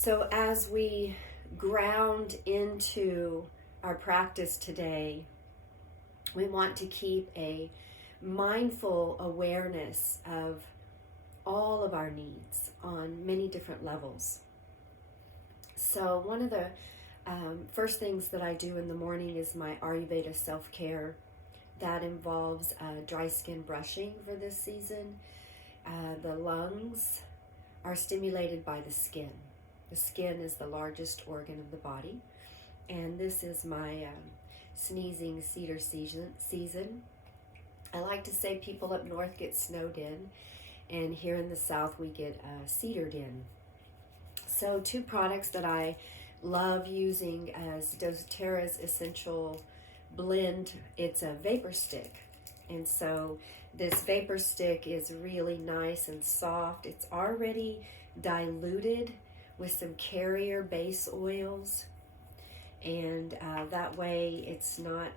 So as we ground into our practice today, we want to keep a mindful awareness of all of our needs on many different levels. So one of the first things that I do in the morning is my Ayurveda self-care. That involves dry skin brushing for this season. The lungs are stimulated by the skin. The skin is the largest organ of the body. And this is my sneezing cedar season. I like to say people up north get snowed in, and here in the south we get cedared in. So 2 products that I love using as doTERRA's Essential Blend, it's a vapor stick. And so this vapor stick is really nice and soft. It's already diluted with some carrier base oils. And that way it's not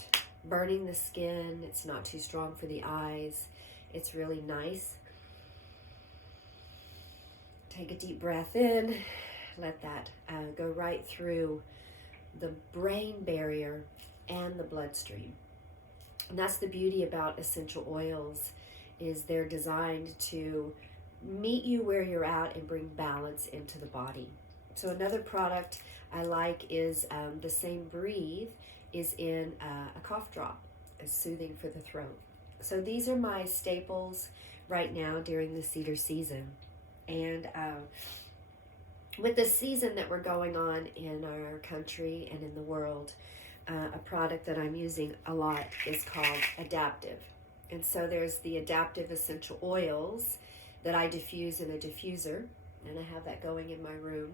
burning the skin. It's not too strong for the eyes. It's really nice. Take a deep breath in. Let that go right through the brain barrier and the bloodstream. And that's the beauty about essential oils, is they're designed to meet you where you're at and bring balance into the body. So another product I like is the same breathe is in a cough drop. It's soothing for the throat. So these are my staples right now during the cedar season. And with the season that we're going on in our country and in the world, a product that I'm using a lot is called Adaptive. And so there's the Adaptive essential oils that I diffuse in a diffuser, and I have that going in my room.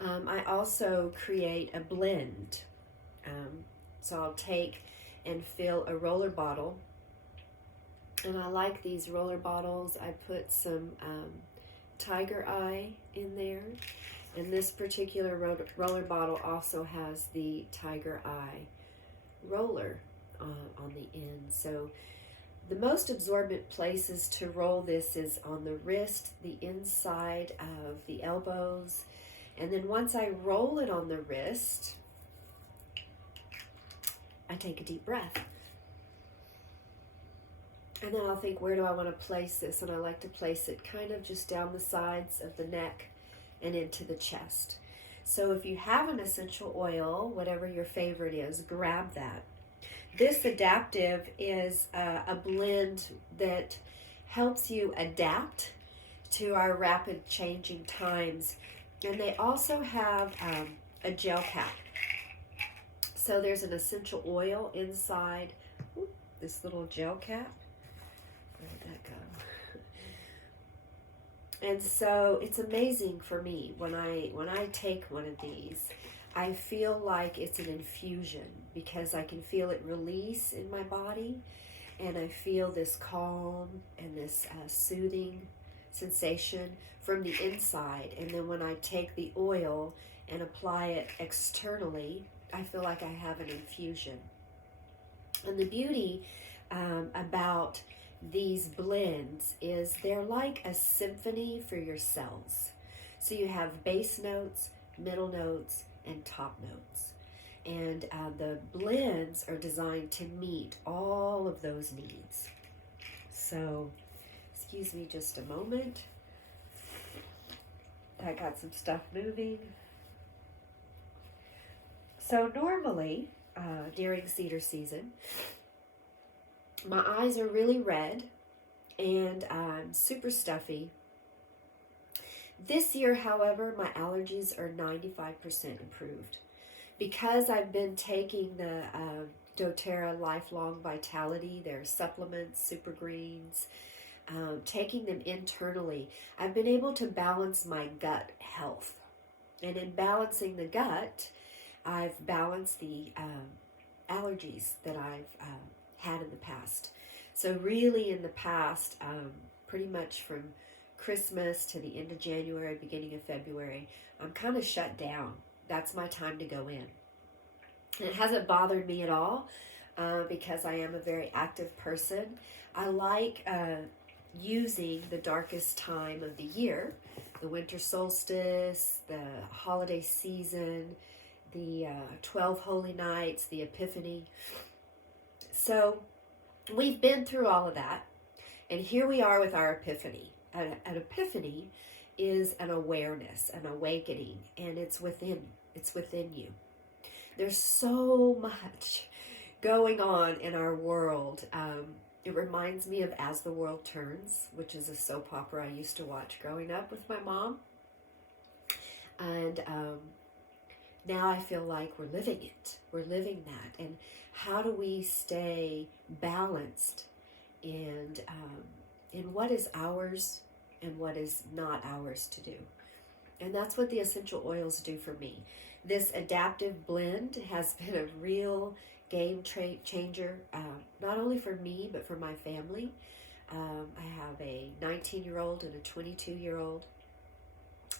I also create a blend. So I'll take and fill a roller bottle. And I like these roller bottles. I put some Tiger Eye in there. And this particular roller bottle also has the Tiger Eye roller on the end. So the most absorbent places to roll this is on the wrist, the inside of the elbows. And then once I roll it on the wrist, I take a deep breath. And then I'll think, where do I want to place this? And I like to place it kind of just down the sides of the neck and into the chest. So if you have an essential oil, whatever your favorite is, grab that. This Adaptive is a blend that helps you adapt to our rapid changing times. And they also have a gel cap. So there's an essential oil inside this little gel cap. Where did that go? And so it's amazing for me when I take one of these. I feel like it's an infusion because I can feel it release in my body, and I feel this calm and this soothing sensation from the inside. And then when I take the oil and apply it externally, I feel like I have an infusion. And the beauty about these blends is they're like a symphony for your cells. So you have base notes, middle notes, and top notes. And the blends are designed to meet all of those needs. So, excuse me just a moment. I got some stuff moving. So normally, during cedar season, my eyes are really red and I'm super stuffy. This year, however, my allergies are 95% improved. Because I've been taking the doTERRA Lifelong Vitality, their supplements, super greens, taking them internally, I've been able to balance my gut health. And in balancing the gut, I've balanced the allergies that I've had in the past. So really in the past, pretty much from Christmas to the end of January, beginning of February, I'm kind of shut down. That's my time to go in. And it hasn't bothered me at all because I am a very active person. I like using the darkest time of the year, the winter solstice, the holiday season, the 12 holy nights, the Epiphany. So we've been through all of that, and here we are with our Epiphany. An epiphany is an awareness, an awakening, and it's within you. There's so much going on in our world. It reminds me of As the World Turns, which is a soap opera I used to watch growing up with my mom. And now I feel like we're living it. We're living that. And how do we stay balanced in what is ours and what is not ours to do? And that's what the essential oils do for me. This adaptive blend has been a real game changer, not only for me, but for my family. I have a 19-year-old and a 22-year-old,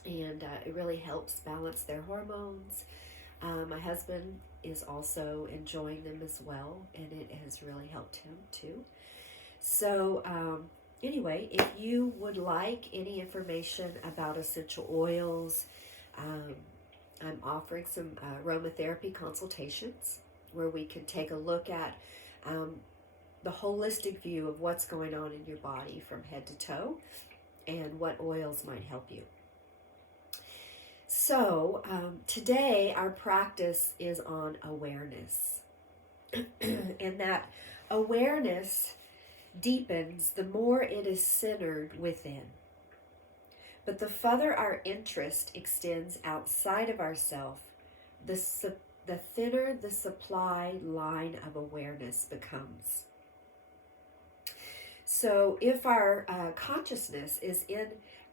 and it really helps balance their hormones. My husband is also enjoying them as well, and it has really helped him too. So anyway, if you would like any information about essential oils, I'm offering some aromatherapy consultations where we can take a look at the holistic view of what's going on in your body from head to toe and what oils might help you. So today our practice is on awareness. And that awareness deepens the more it is centered within. But the further our interest extends outside of ourself, the thinner the supply line of awareness becomes. So if our consciousness is in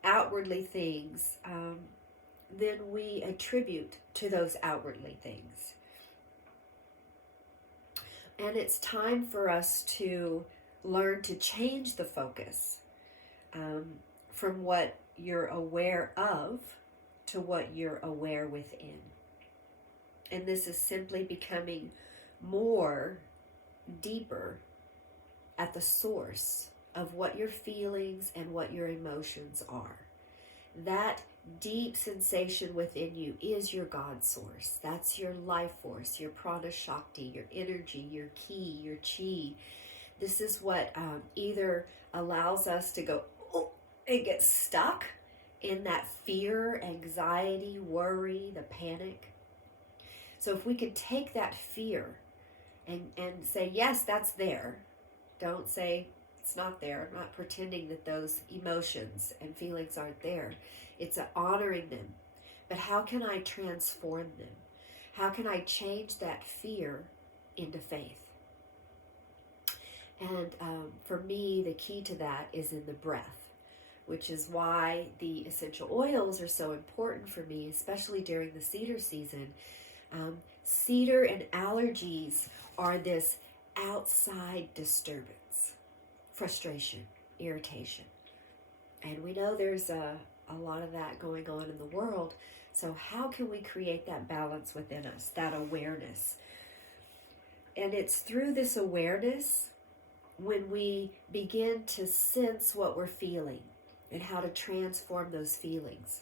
outwardly things, then we attribute to those outwardly things. And it's time for us to learn to change the focus from what you're aware of to what you're aware within. And this is simply becoming more deeper at the source of what your feelings and what your emotions are. That deep sensation within you is your God source. That's your life force, your prana shakti, your energy, your ki, your chi. This is what either allows us to go and get stuck in that fear, anxiety, worry, the panic. So if we could take that fear and say, yes, that's there. Don't say it's not there. I'm not pretending that those emotions and feelings aren't there. It's honoring them. But how can I transform them? How can I change that fear into faith? And for me, the key to that is in the breath, which is why the essential oils are so important for me, especially during the cedar season. Cedar and allergies are this outside disturbance, frustration, irritation. And we know there's a lot of that going on in the world. So how can we create that balance within us, that awareness? And it's through this awareness when we begin to sense what we're feeling and how to transform those feelings.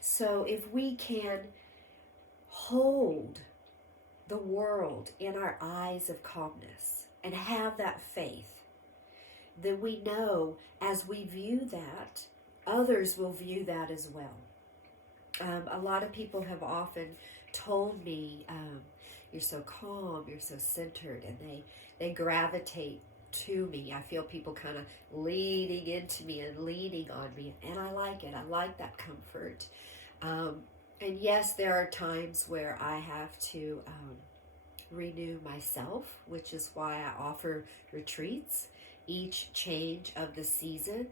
So if we can hold the world in our eyes of calmness and have that faith, then we know as we view that, others will view that as well. A lot of people have often told me, you're so calm, you're so centered, and they gravitate to me. I feel people kind of leaning into me and leaning on me, and I like it. I like that comfort. And yes, there are times where I have to renew myself, which is why I offer retreats. Each change of the season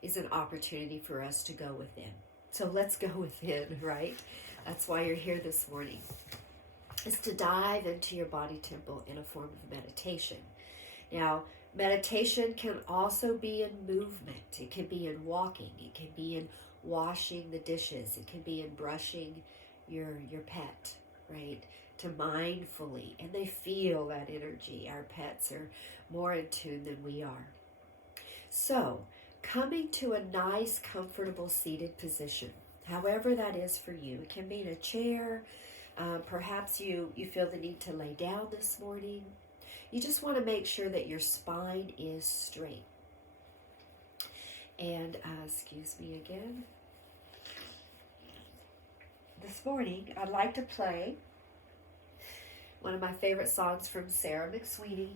is an opportunity for us to go within. So let's go within, right? That's why you're here this morning. Is to dive into your body temple in a form of meditation. Now, meditation can also be in movement. It can be in walking. It can be in washing the dishes. It can be in brushing your pet, right? To mindfully, and they feel that energy. Our pets are more in tune than we are. So, coming to a nice, comfortable seated position, however that is for you. It can be in a chair. Perhaps you feel the need to lay down this morning. You just want to make sure that your spine is straight. And excuse me again. This morning, I'd like to play one of my favorite songs from Sarah McSweeney.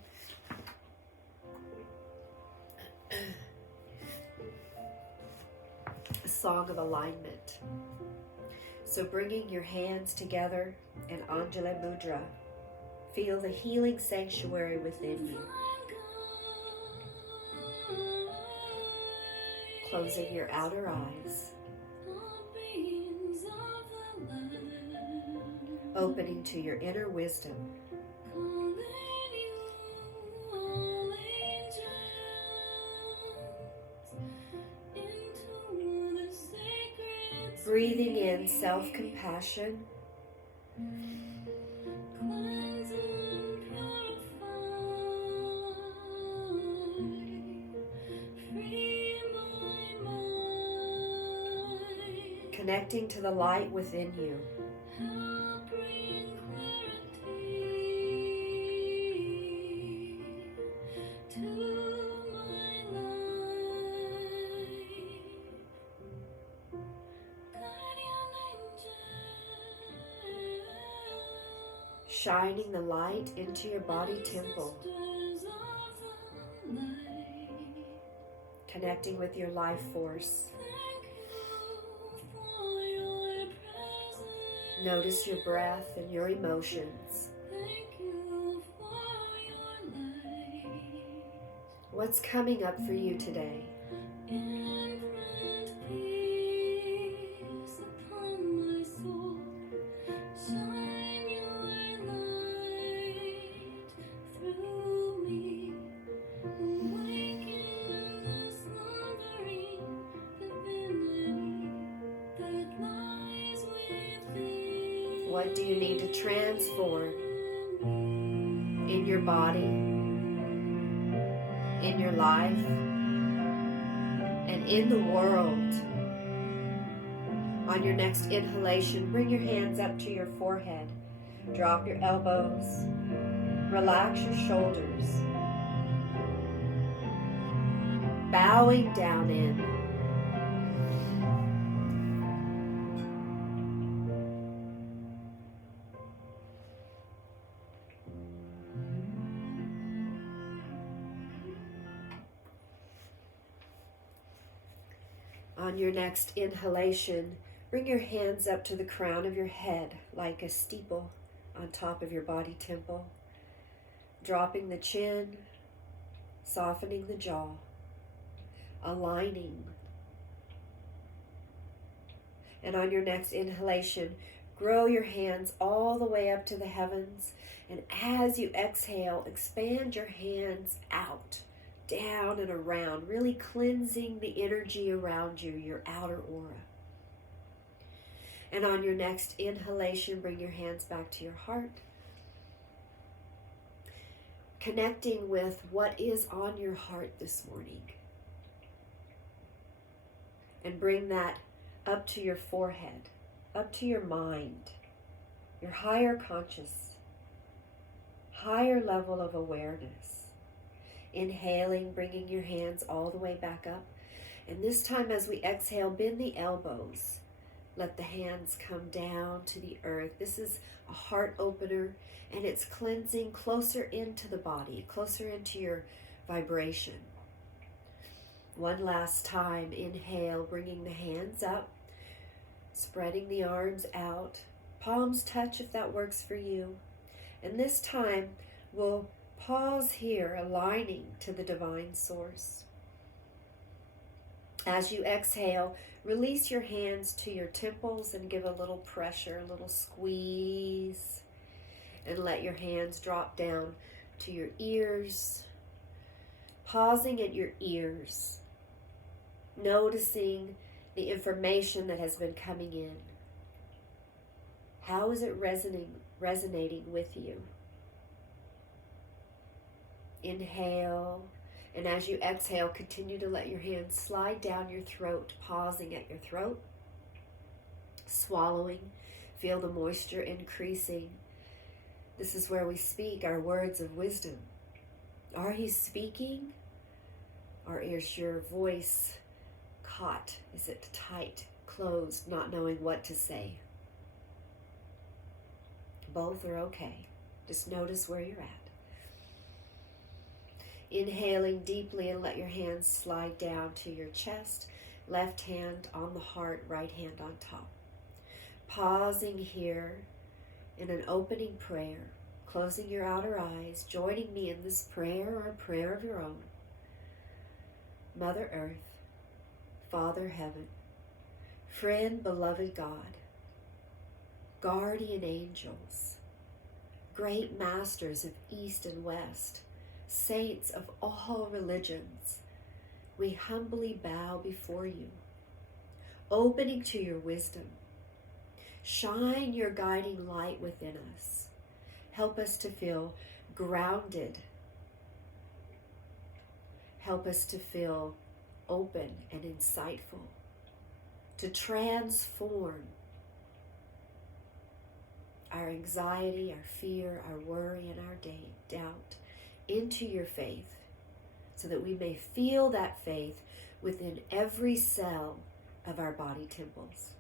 A song of alignment. So bringing your hands together in Anjali Mudra, feel the healing sanctuary within you. Closing your outer eyes. Opening to your inner wisdom. Breathing in self-compassion. Connecting to the light within you. Shining the light into your body temple. Connecting with your life force. Notice your breath and your emotions. What's coming up for you today? What do you need to transform in your body, in your life, and in the world? On your next inhalation, bring your hands up to your forehead. Drop your elbows. Relax your shoulders. Bowing down in. On your next inhalation, bring your hands up to the crown of your head like a steeple on top of your body temple, dropping the chin, softening the jaw, aligning. And on your next inhalation, grow your hands all the way up to the heavens, and as you exhale, expand your hands out, down and around, really cleansing the energy around you, your outer aura. And on your next inhalation, bring your hands back to your heart, connecting with what is on your heart this morning. And bring that up to your forehead, up to your mind, your higher conscious, higher level of awareness. Inhaling, bringing your hands all the way back up. And this time as we exhale, bend the elbows. Let the hands come down to the earth. This is a heart opener, and it's cleansing closer into the body, closer into your vibration. One last time, inhale, bringing the hands up, spreading the arms out. Palms touch if that works for you. And this time, we'll pause here, aligning to the divine source. As you exhale, release your hands to your temples and give a little pressure, a little squeeze. And let your hands drop down to your ears. Pausing at your ears. Noticing the information that has been coming in. How is it resonating with you? Inhale And as you exhale, continue to let your hands slide down your throat, pausing at your throat, swallowing. Feel the moisture increasing. This is where we speak our words of wisdom. Are you speaking? Or is your voice caught? Is it tight, closed, not knowing what to say? Both are okay. Just notice where you're at. Inhaling deeply and let your hands slide down to your chest. Left hand on the heart, right hand on top. Pausing here in an opening prayer, closing your outer eyes, joining me in this prayer or a prayer of your own. Mother Earth, Father Heaven, friend, beloved God, guardian angels, great masters of East and West, saints of all religions, we humbly bow before you, opening to your wisdom. Shine your guiding light within us. Help us to feel grounded. Help us to feel open and insightful, to transform our anxiety, our fear, our worry, and our doubt into your faith, so that we may feel that faith within every cell of our body temples.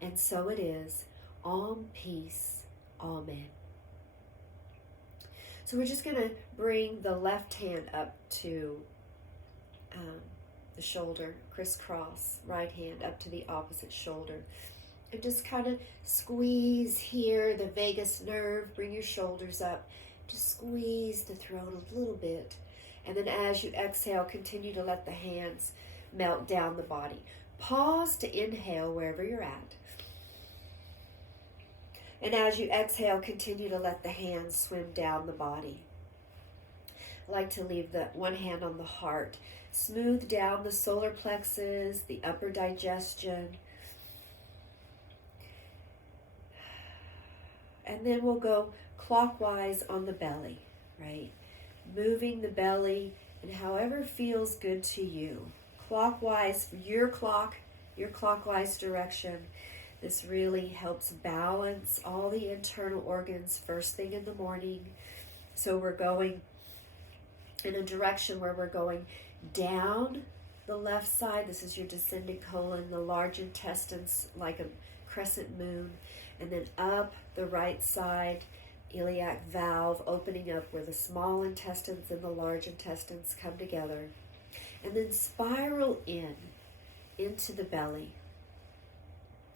And so it is. Om peace. Amen. So we're just going to bring the left hand up to the shoulder, crisscross, right hand up to the opposite shoulder. And just kind of squeeze here, the vagus nerve, bring your shoulders up. Just squeeze the throat a little bit. And then as you exhale, continue to let the hands melt down the body. Pause to inhale wherever you're at. And as you exhale, continue to let the hands swim down the body. I like to leave the one hand on the heart. Smooth down the solar plexus, the upper digestion. And then we'll go clockwise on the belly, right? Moving the belly and however feels good to you. Clockwise, your clockwise direction. This really helps balance all the internal organs first thing in the morning. So we're going in a direction where we're going down the left side. This is your descending colon, the large intestines like a crescent moon. And then up the right side, iliac valve opening up where the small intestines and the large intestines come together. And then spiral into the belly.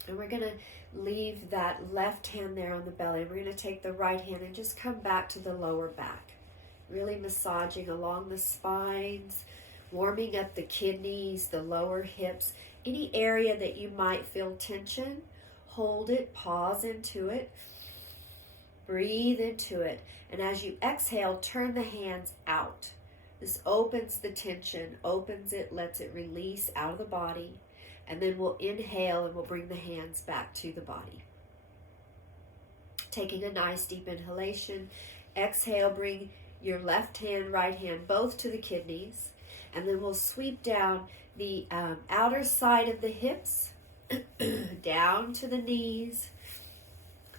And we're going to leave that left hand there on the belly. We're going to take the right hand and just come back to the lower back. Really massaging along the spines, warming up the kidneys, the lower hips. Any area that you might feel tension, hold it, pause into it, breathe into it. And as you exhale, turn the hands out. This opens the tension, opens it, lets it release out of the body. And then we'll inhale and we'll bring the hands back to the body. Taking a nice deep inhalation. Exhale, bring your left hand, right hand, both to the kidneys. And then we'll sweep down the outer side of the hips, down to the knees,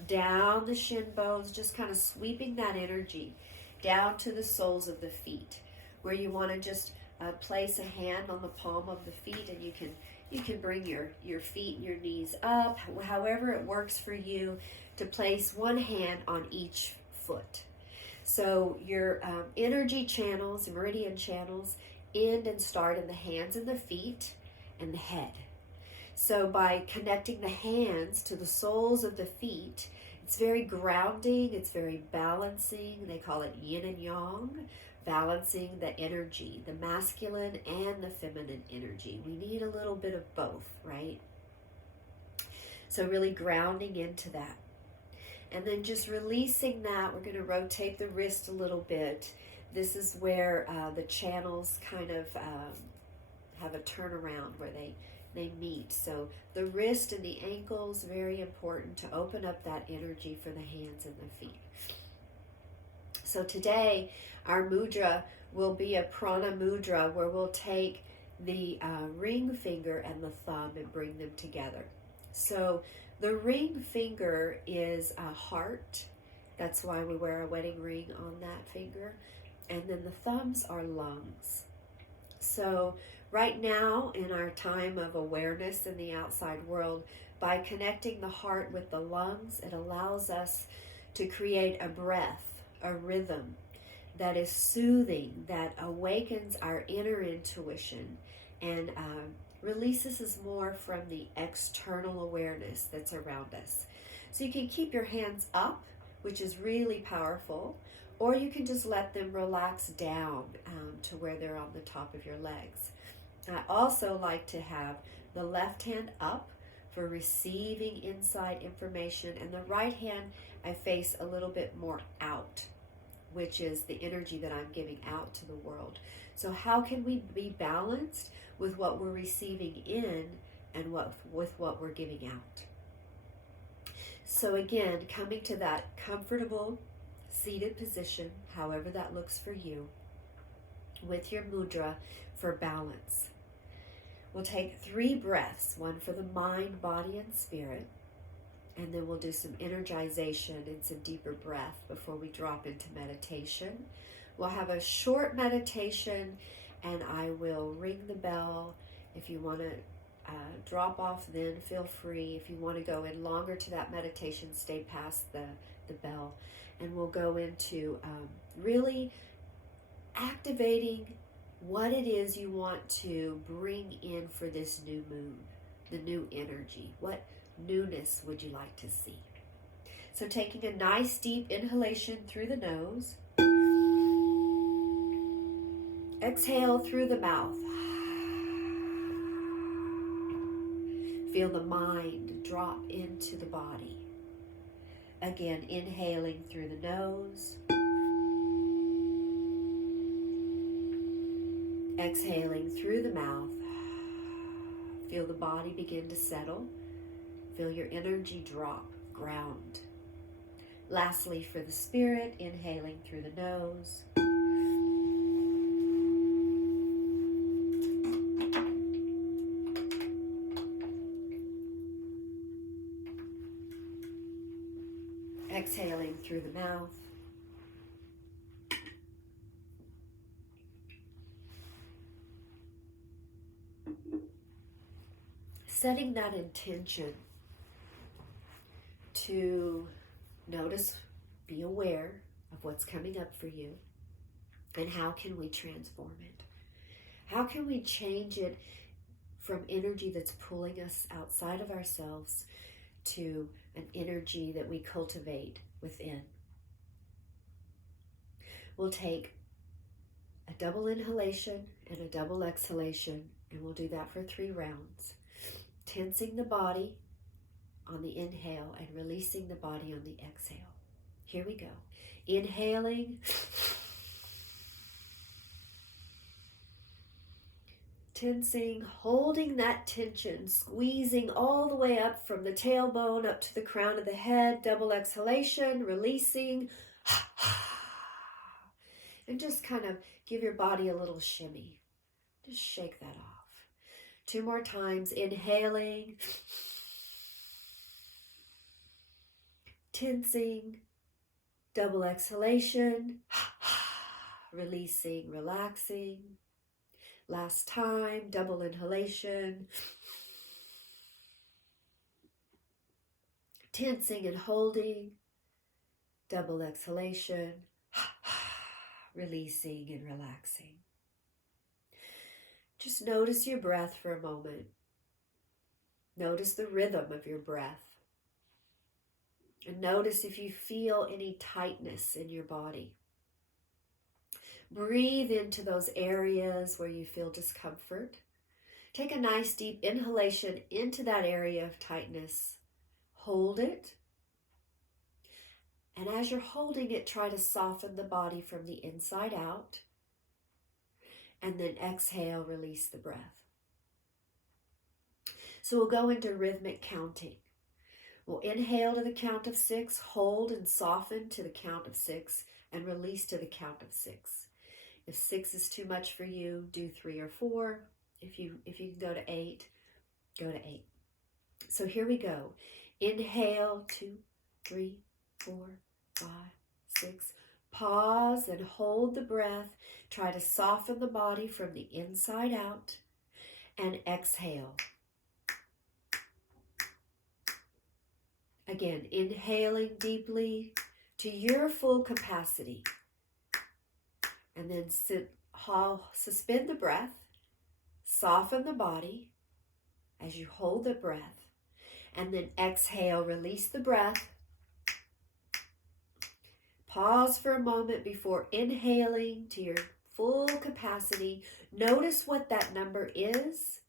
down the shin bones, just kind of sweeping that energy down to the soles of the feet, where you want to just place a hand on the palm of the feet, and you can bring your feet and your knees up, however it works for you, to place one hand on each foot. So your energy channels, meridian channels, end and start in the hands and the feet and the head. So by connecting the hands to the soles of the feet, it's very grounding, it's very balancing. They call it yin and yang, balancing the energy, the masculine and the feminine energy. We need a little bit of both, right? So really grounding into that. And then just releasing that, we're going to rotate the wrist a little bit. This is where the channels kind of have a turnaround where they meet. So the wrist and the ankles, very important to open up that energy for the hands and the feet. So today, our mudra will be a prana mudra where we'll take the ring finger and the thumb and bring them together. So the ring finger is a heart. That's why we wear a wedding ring on that finger. And then the thumbs are lungs. So right now, in our time of awareness in the outside world, by connecting the heart with the lungs, it allows us to create a breath, a rhythm that is soothing, that awakens our inner intuition and releases us more from the external awareness that's around us. So you can keep your hands up, which is really powerful, or you can just let them relax down to where they're on the top of your legs. I also like to have the left hand up for receiving inside information, and the right hand I face a little bit more out, which is the energy that I'm giving out to the world. So how can we be balanced with what we're receiving in and with what we're giving out? So again, coming to that comfortable seated position, however that looks for you, with your mudra for balance. We'll take 3 breaths, one for the mind, body, and spirit, and then we'll do some energization and some deeper breath before we drop into meditation. We'll have a short meditation, and I will ring the bell. If you want to drop off, then feel free. If you want to go in longer to that meditation, stay past the bell. And we'll go into really activating what it is you want to bring in for this new moon, the new energy. What newness would you like to see? So taking a nice deep inhalation through the nose. Exhale through the mouth. Feel the mind drop into the body. Again, inhaling through the nose. Exhaling through the mouth. Feel the body begin to settle. Feel your energy drop, ground. Lastly, for the spirit, inhaling through the nose. Exhaling through the mouth. Setting that intention to notice, be aware of what's coming up for you, and how can we transform it? How can we change it from energy that's pulling us outside of ourselves to an energy that we cultivate within? We'll take a double inhalation and a double exhalation, and we'll do that for 3 rounds. Tensing the body on the inhale and releasing the body on the exhale. Here we go. Inhaling. Tensing, holding that tension, squeezing all the way up from the tailbone up to the crown of the head. Double exhalation, releasing. And just kind of give your body a little shimmy. Just shake that off. 2 more times. Inhaling. Tensing. Double exhalation. Releasing, relaxing. Last time. Double inhalation. Tensing and holding. Double exhalation. Releasing and relaxing. Just notice your breath for a moment. Notice the rhythm of your breath. And notice if you feel any tightness in your body. Breathe into those areas where you feel discomfort. Take a nice deep inhalation into that area of tightness. Hold it. And as you're holding it, try to soften the body from the inside out. And then exhale, release the breath. So we'll go into rhythmic counting. We'll inhale to the count of 6, hold and soften to the count of 6, and release to the count of 6. If 6 is too much for you, do 3 or 4. If you can go to 8, go to 8. So here we go. Inhale, 2, 3, 4, 5, 6. Pause and hold the breath. Try to soften the body from the inside out. And exhale. Again, inhaling deeply to your full capacity. And then suspend the breath. Soften the body as you hold the breath. And then exhale, release the breath. Pause for a moment before inhaling to your full capacity. Notice what that number is.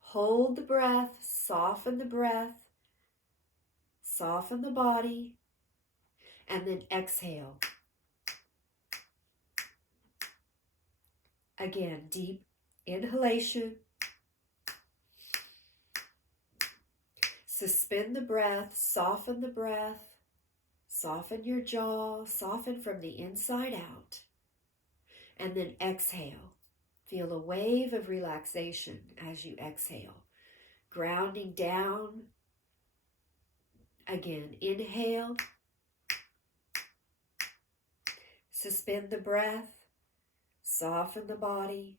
Hold the breath, soften the breath, soften the body, and then exhale. Again, deep inhalation. Suspend the breath, soften the breath, soften your jaw, soften from the inside out, and then exhale. Feel a wave of relaxation as you exhale, grounding down. Again, inhale, suspend the breath, soften the body,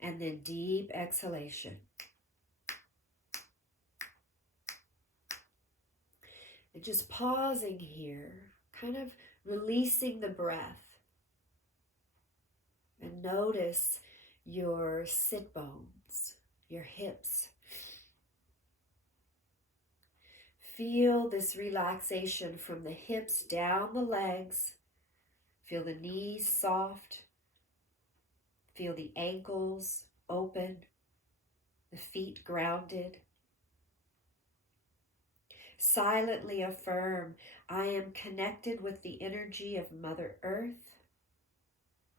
and then deep exhalation. And just pausing here, kind of releasing the breath. And notice your sit bones, your hips. Feel this relaxation from the hips down the legs. Feel the knees soft. Feel the ankles open, the feet grounded. Silently affirm, I am connected with the energy of Mother Earth.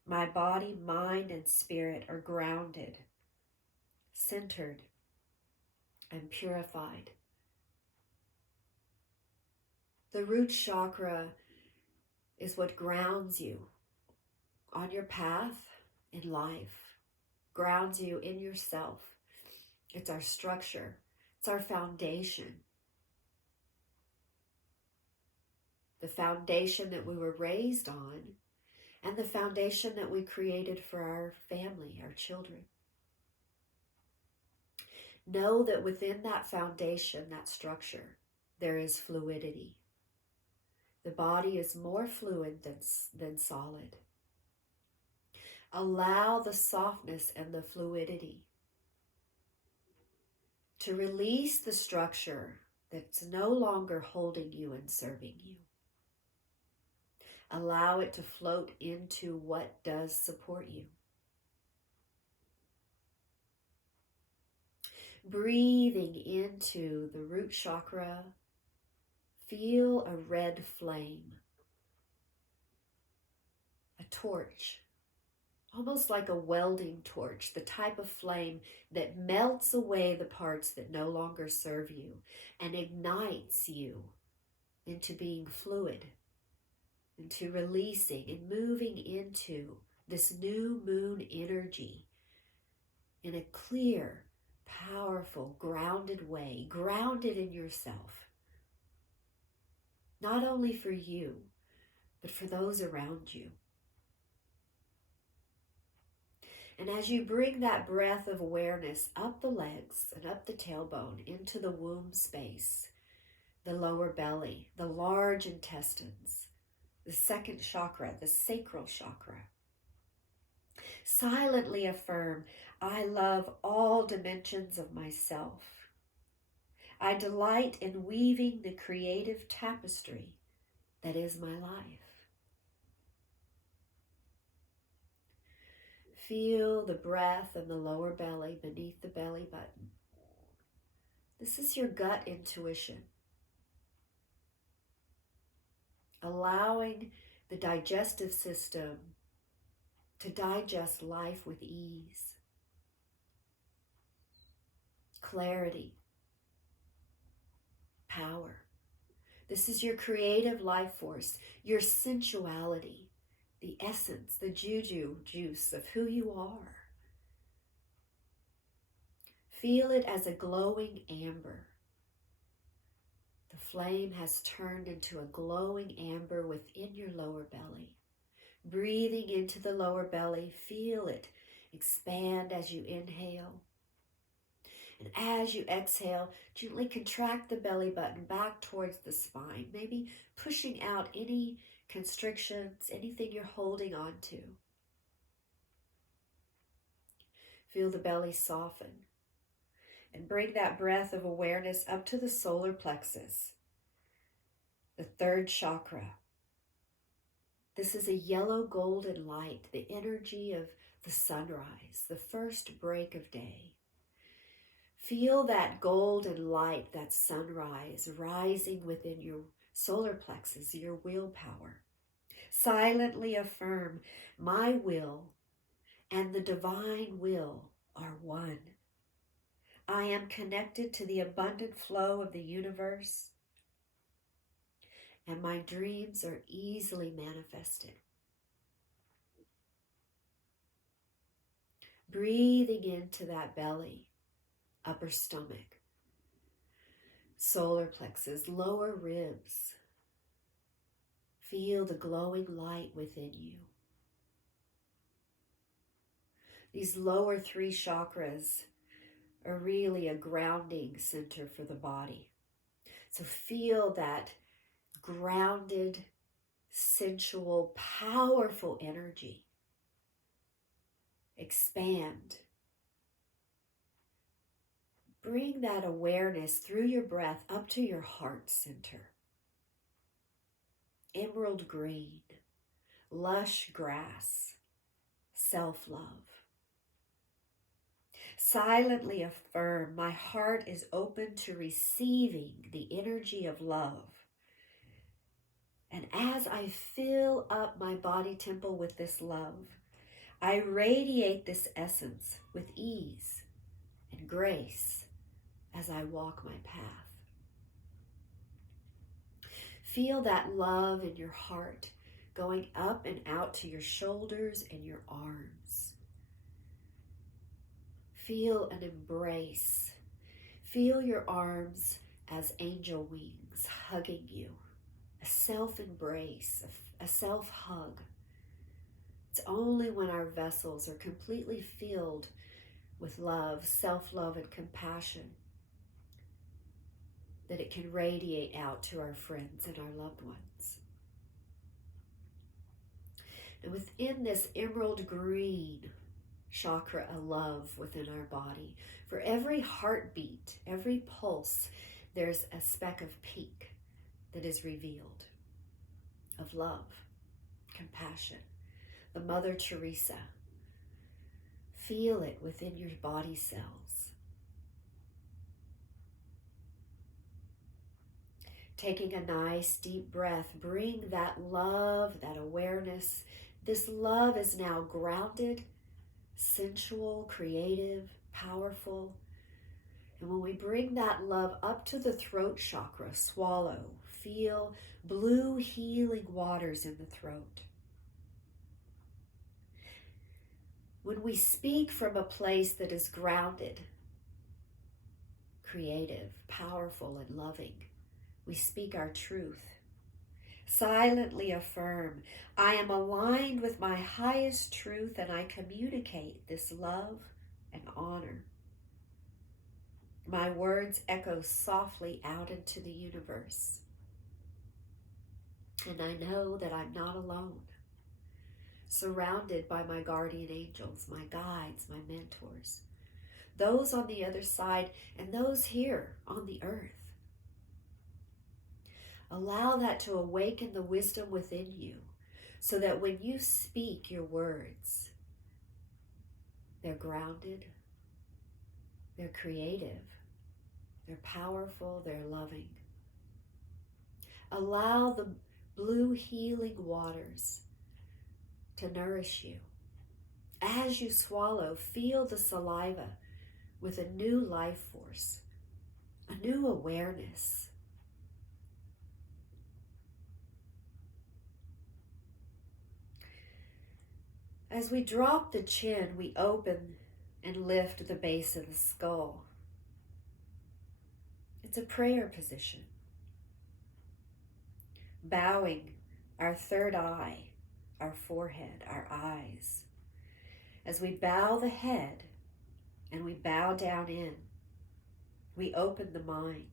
My body, mind, and spirit are grounded, centered, and purified. The root chakra is what grounds you on your path in life, grounds you in yourself. It's our structure. It's our foundation. The foundation that we were raised on, and the foundation that we created for our family, our children. Know that within that foundation, that structure, there is fluidity. The body is more fluid than solid. Allow the softness and the fluidity to release the structure that's no longer holding you and serving you. Allow it to float into what does support you. Breathing into the root chakra, feel a red flame, a torch, almost like a welding torch, the type of flame that melts away the parts that no longer serve you and ignites you into being fluid, into releasing and moving into this new moon energy in a clear, powerful, grounded way, grounded in yourself. Not only for you, but for those around you. And as you bring that breath of awareness up the legs and up the tailbone into the womb space, the lower belly, the large intestines, the second chakra, the sacral chakra. Silently affirm, I love all dimensions of myself. I delight in weaving the creative tapestry that is my life. Feel the breath in the lower belly beneath the belly button. This is your gut intuition. Allowing the digestive system to digest life with ease, clarity, power. This is your creative life force, your sensuality, the essence, the juju juice of who you are. Feel it as a glowing amber. The flame has turned into a glowing amber within your lower belly. Breathing into the lower belly, feel it expand as you inhale. And as you exhale, gently contract the belly button back towards the spine, maybe pushing out any constrictions, anything you're holding on to. Feel the belly soften. And bring that breath of awareness up to the solar plexus, the third chakra. This is a yellow golden light, the energy of the sunrise, the first break of day. Feel that golden light, that sunrise, rising within your solar plexus, your willpower. Silently affirm, my will and the divine will are one. I am connected to the abundant flow of the universe, and my dreams are easily manifested. Breathing into that belly, upper stomach, solar plexus, lower ribs. Feel the glowing light within you. These lower three chakras are really a grounding center for the body. So feel that grounded, sensual, powerful energy expand. Bring that awareness through your breath up to your heart center. Emerald green, lush grass, self-love. Silently affirm, my heart is open to receiving the energy of love. And as I fill up my body temple with this love, I radiate this essence with ease and grace as I walk my path. Feel that love in your heart going up and out to your shoulders and your arms. Feel an embrace. Feel your arms as angel wings hugging you. A self-embrace, a self-hug. It's only when our vessels are completely filled with love, self-love, and compassion that it can radiate out to our friends and our loved ones. And within this emerald green chakra of love within our body, for every heartbeat, every pulse, there's a speck of pink that is revealed of love, compassion. The Mother Teresa. Feel it within your body cells. Taking a nice deep breath, bring that love, that awareness. This love is now grounded, sensual, creative, powerful. And when we bring that love up to the throat chakra, swallow, feel blue healing waters in the throat. When we speak from a place that is grounded, creative, powerful, and loving, we speak our truth. Silently affirm, I am aligned with my highest truth and I communicate this love and honor. My words echo softly out into the universe. And I know that I'm not alone, surrounded by my guardian angels, my guides, my mentors, those on the other side and those here on the earth. Allow that to awaken the wisdom within you so that when you speak your words, they're grounded, they're creative, they're powerful, they're loving. Allow the blue healing waters to nourish you. As you swallow, feel the saliva with a new life force, a new awareness. As we drop the chin, we open and lift the base of the skull. It's a prayer position. Bowing our third eye, our forehead, our eyes. As we bow the head and we bow down in, we open the mind.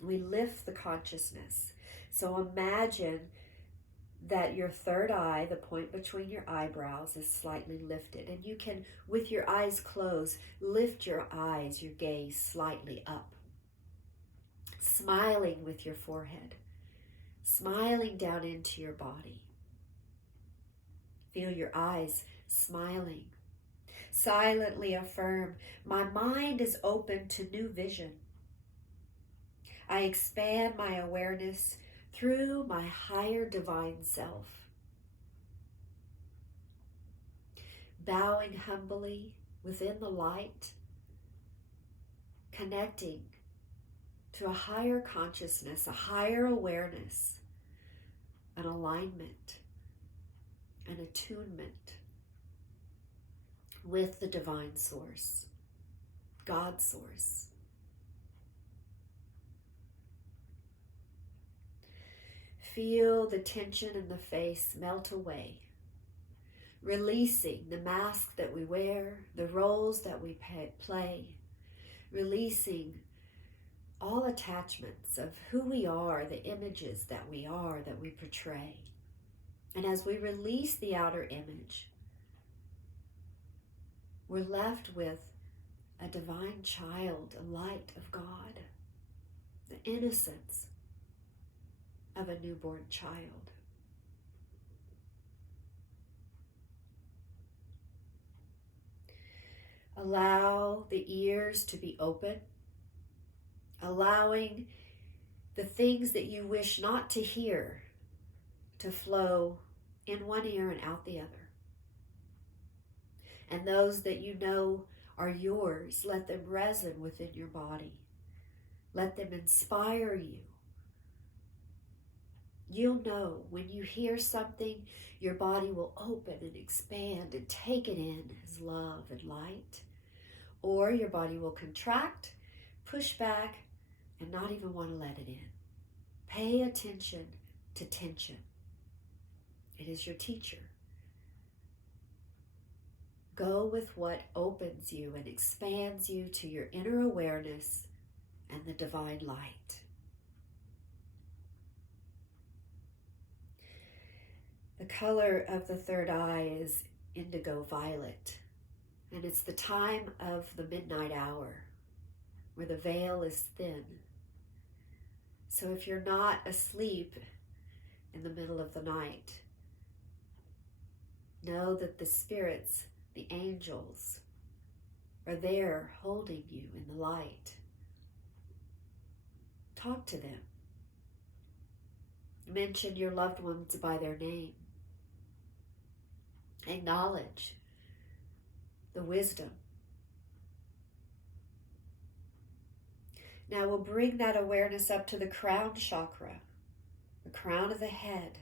We lift the consciousness. So imagine that your third eye, the point between your eyebrows, is slightly lifted. And you can, with your eyes closed, lift your eyes, your gaze slightly up. Smiling with your forehead. Smiling down into your body. Feel your eyes smiling. Silently affirm, my mind is open to new vision. I expand my awareness through my higher divine self. Bowing humbly within the light, connecting to a higher consciousness, a higher awareness, an alignment, an attunement with the divine source, God source. Feel the tension in the face melt away, releasing the mask that we wear, the roles that we play, releasing all attachments of who we are, the images that we are, that we portray. And as we release the outer image, we're left with a divine child, a light of God, the innocence of a newborn child. Allow the ears to be open, allowing the things that you wish not to hear to flow in one ear and out the other. And those that you know are yours, let them resonate within your body. Let them inspire you. You'll know when you hear something, your body will open and expand and take it in as love and light. Or your body will contract, push back, and not even want to let it in. Pay attention to tension. It is your teacher. Go with what opens you and expands you to your inner awareness and the divine light. The color of the third eye is indigo violet, and it's the time of the midnight hour where the veil is thin. So if you're not asleep in the middle of the night, know that the spirits, the angels, are there holding you in the light. Talk to them. Mention your loved ones by their name. Acknowledge the wisdom. Now we'll bring that awareness up to the crown chakra, the crown of the head.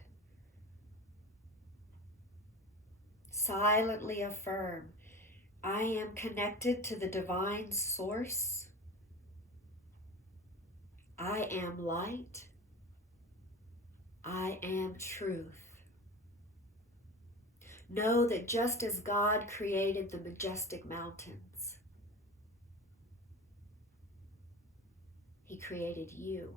Silently affirm, I am connected to the divine source. I am light. I am truth. Know that just as God created the majestic mountains, He created you.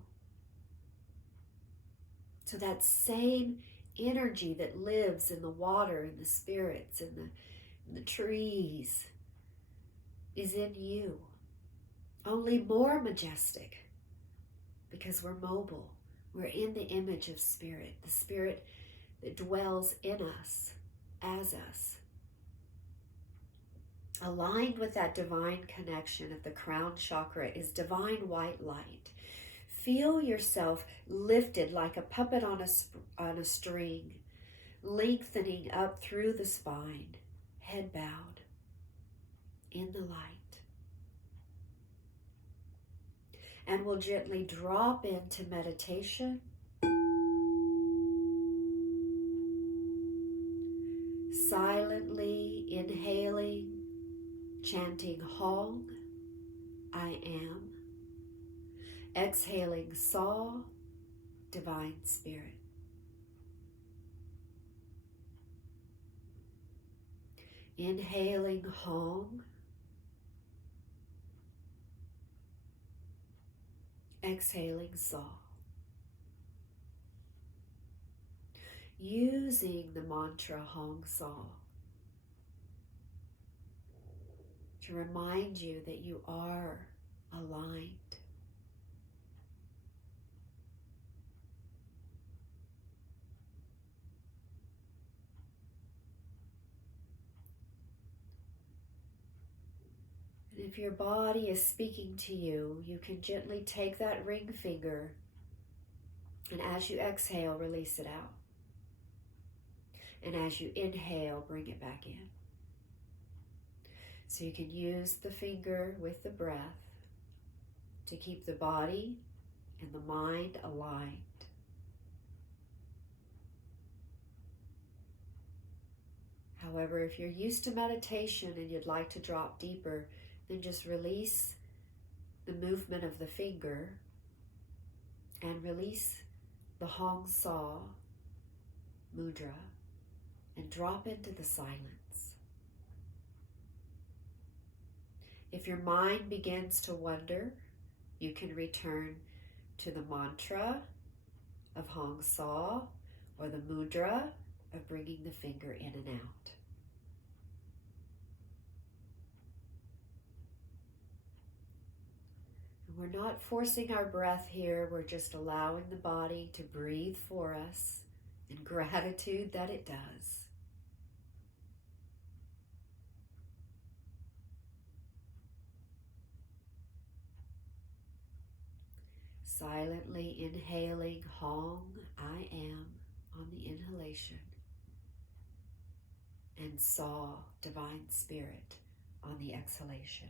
So that same energy that lives in the water, in the spirits, in the trees, is in you. Only more majestic, because we're mobile. We're in the image of spirit, the spirit that dwells in us, as us. Aligned with that divine connection at the crown chakra is divine white light. Feel yourself lifted like a puppet on a string, lengthening up through the spine, head bowed, in the light. And we'll gently drop into meditation. Silent chanting Hong, I am. Exhaling Saw, Divine Spirit. Inhaling Hong. Exhaling Saw. Using the mantra Hong Saw to remind you that you are aligned. And if your body is speaking to you, you can gently take that ring finger and as you exhale, release it out. And as you inhale, bring it back in. So you can use the finger with the breath to keep the body and the mind aligned. However, if you're used to meditation and you'd like to drop deeper, then just release the movement of the finger and release the Hong Saw mudra and drop into the silence. If your mind begins to wander, you can return to the mantra of Hong Saw or the mudra of bringing the finger in and out. And we're not forcing our breath here, we're just allowing the body to breathe for us in gratitude that it does. Silently inhaling Hong, I am, on the inhalation, and Saw, Divine Spirit, on the exhalation.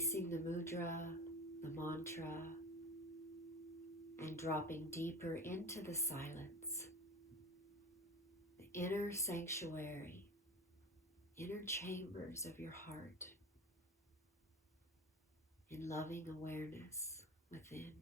releasing the mudra, the mantra, and dropping deeper into the silence, the inner sanctuary, inner chambers of your heart, in loving awareness within.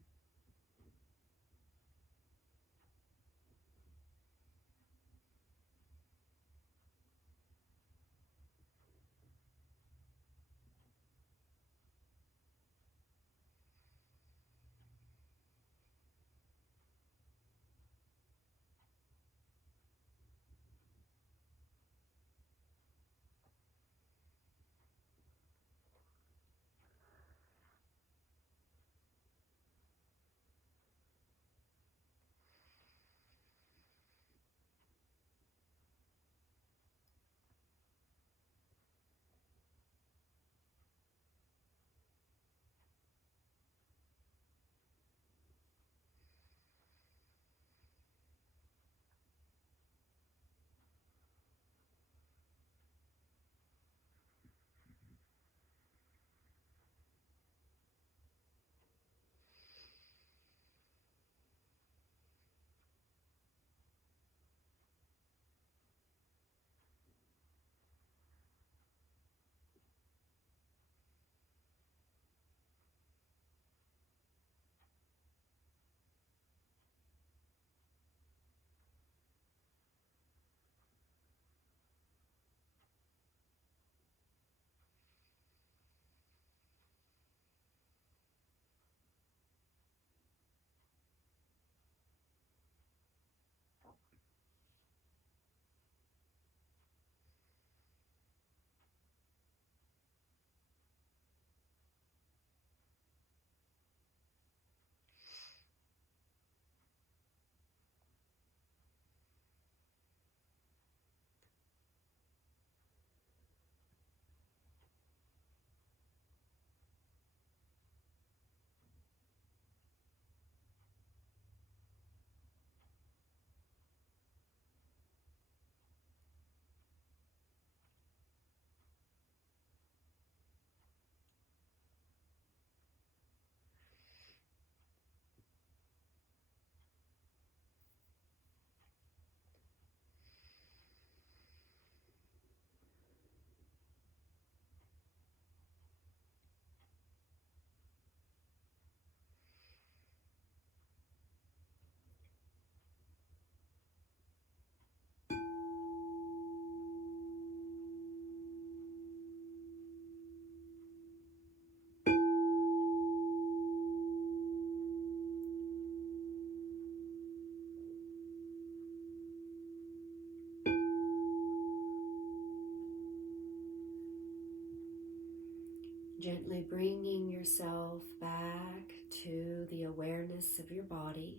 Gently bringing yourself back to the awareness of your body,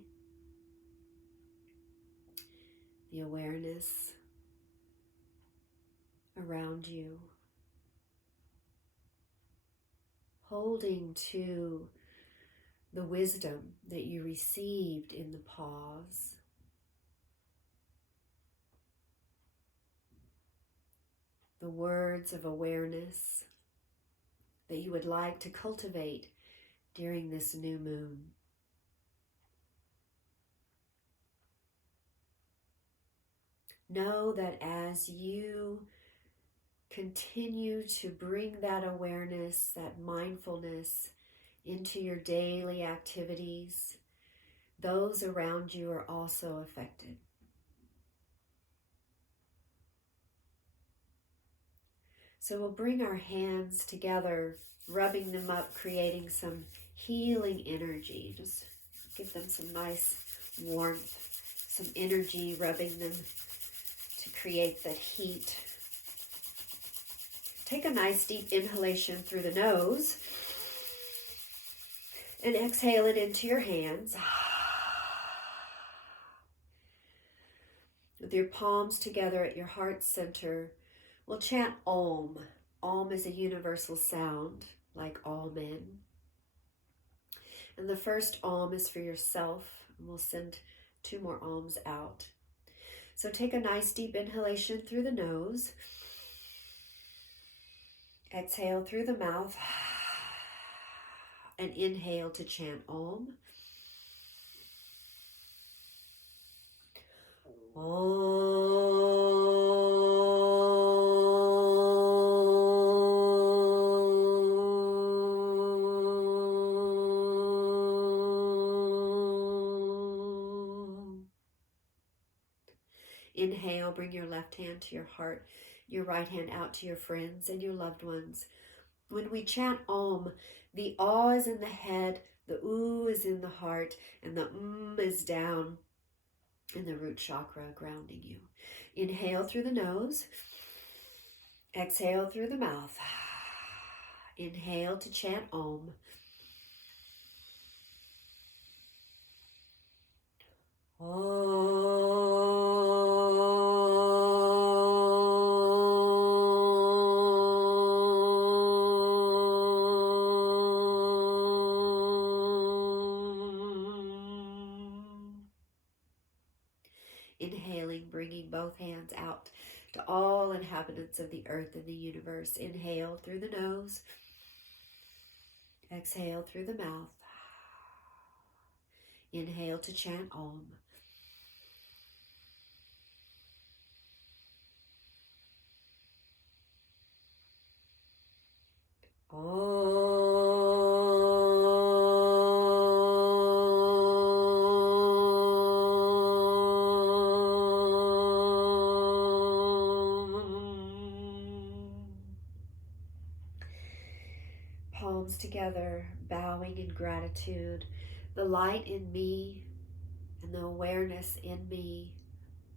the awareness around you, holding to the wisdom that you received in the pause, the words of awareness that you would like to cultivate during this new moon. Know that as you continue to bring that awareness, that mindfulness into your daily activities, those around you are also affected. So we'll bring our hands together, rubbing them up, creating some healing energy. Just give them some nice warmth, some energy, rubbing them to create that heat. Take a nice deep inhalation through the nose and exhale it into your hands. With your palms together at your heart center, we'll chant Om. Om is a universal sound, like all men. And the first Om is for yourself, and we'll send 2 more Oms out. So take a nice deep inhalation through the nose. Exhale through the mouth. and inhale to chant Om. Inhale, bring your left hand to your heart, your right hand out to your friends and your loved ones. When we chant Om, the Ah is in the head, the Oo is in the heart, and the is down in the root chakra, grounding you. Inhale through the nose, exhale through the mouth. Inhale to chant Om. Inhaling, bringing both hands out to all inhabitants of the earth and the universe. Inhale through the nose. Exhale through the mouth. Inhale to chant Om. Palms together, bowing in gratitude. The light in me and the awareness in me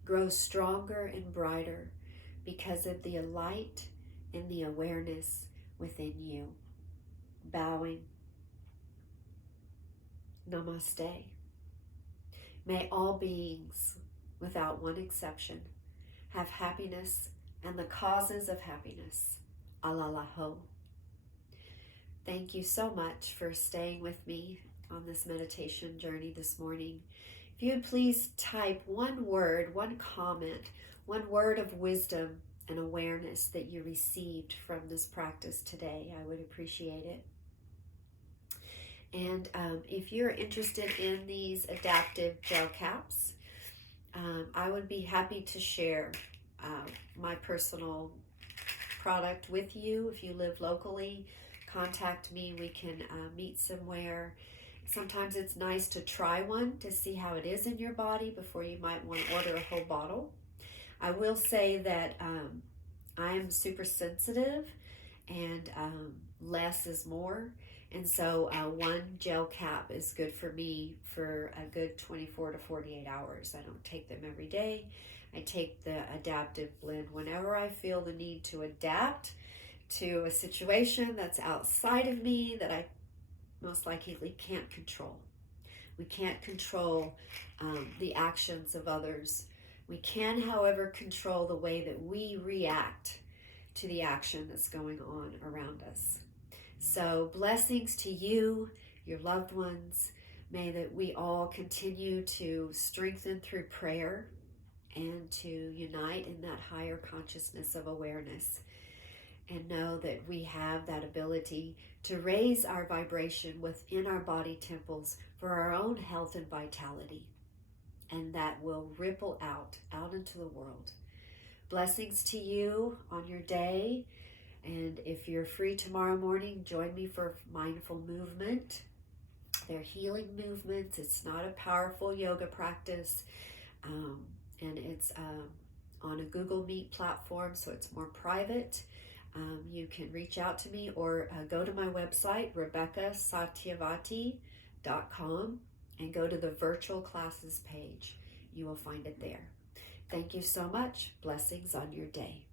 grows stronger and brighter because of the light and the awareness within you. Bowing. Namaste. May all beings, without one exception, have happiness and the causes of happiness. Alalaho. Thank you so much for staying with me on this meditation journey this morning. If you would please type one word, one comment, one word of wisdom and awareness that you received from this practice today, I would appreciate it. And if you're interested in these adaptive gel caps, I would be happy to share my personal product with you. If you live locally, contact me. We can meet somewhere. Sometimes it's nice to try one to see how it is in your body before you might want to order a whole bottle. I will say that I am super sensitive and less is more. And so one gel cap is good for me for a good 24 to 48 hours. I don't take them every day. I take the adaptive blend whenever I feel the need to adapt to a situation that's outside of me that I most likely can't control. We can't control the actions of others. We can, however, control the way that we react to the action that's going on around us. So blessings to you, your loved ones. May that we all continue to strengthen through prayer and to unite in that higher consciousness of awareness. And know that we have that ability to raise our vibration within our body temples for our own health and vitality. And that will ripple out into the world. Blessings to you on your day. And if you're free tomorrow morning, join me for mindful movement. They're healing movements. It's not a powerful yoga practice. And it's on a Google Meet platform, so it's more private. You can reach out to me or go to my website, RebeccaSatyavati.com, and go to the virtual classes page. You will find it there. Thank you so much. Blessings on your day.